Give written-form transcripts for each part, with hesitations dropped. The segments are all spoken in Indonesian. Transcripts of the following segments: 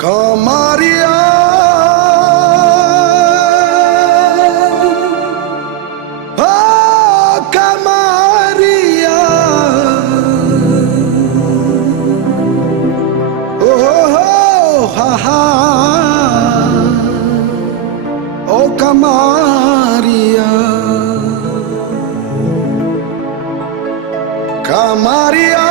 Kamaria, oh Kamaria, oh ha ha, oh Kamaria, Kamaria.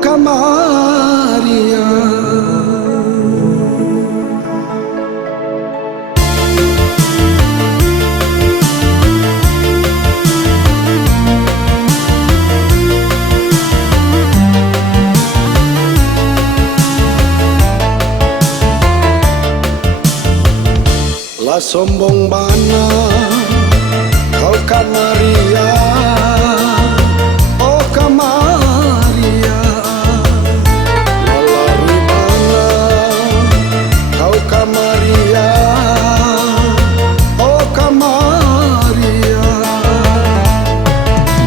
Kamaria, la sombong bana kau Kamaria, oh Kamaria. Kamaria, oh Kamaria.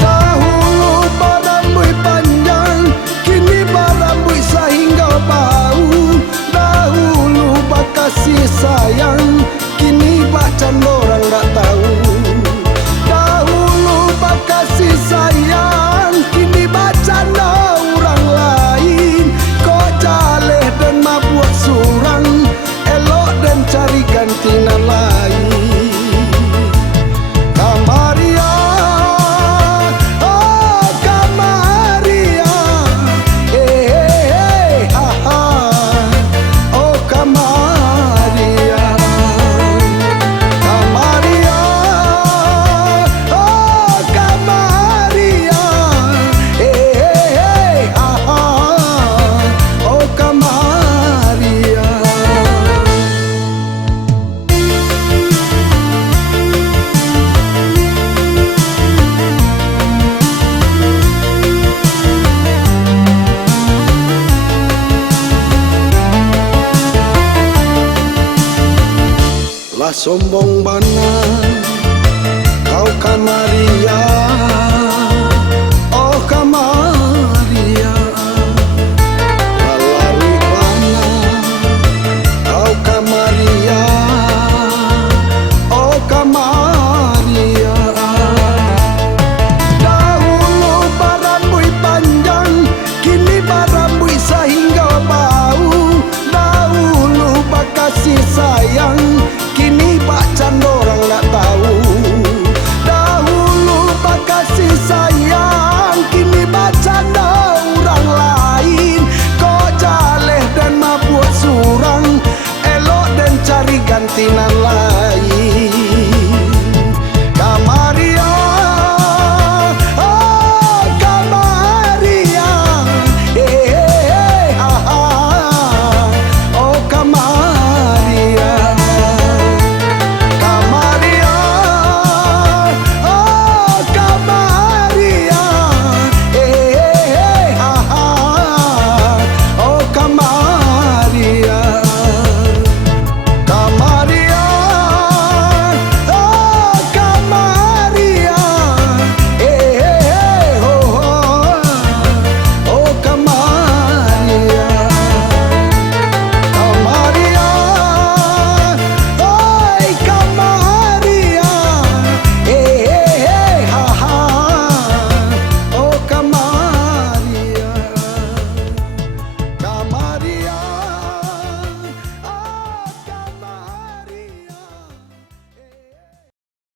Dahulu berambut panjang, kini berambut sehingga bau. Dahulu berkasih sayang, kini bacan orang tak tahu. Dahulu berkasih sayang, kini bacan orang lain. Kau jaleh dan mabuk surang, dan cari gantian lain. Kamaria, oh Kamaria, ha ha, oh Kamaria, Kamaria, oh Kamaria, ha ha, oh Kamaria. Lah sombong bana kau Kamaria.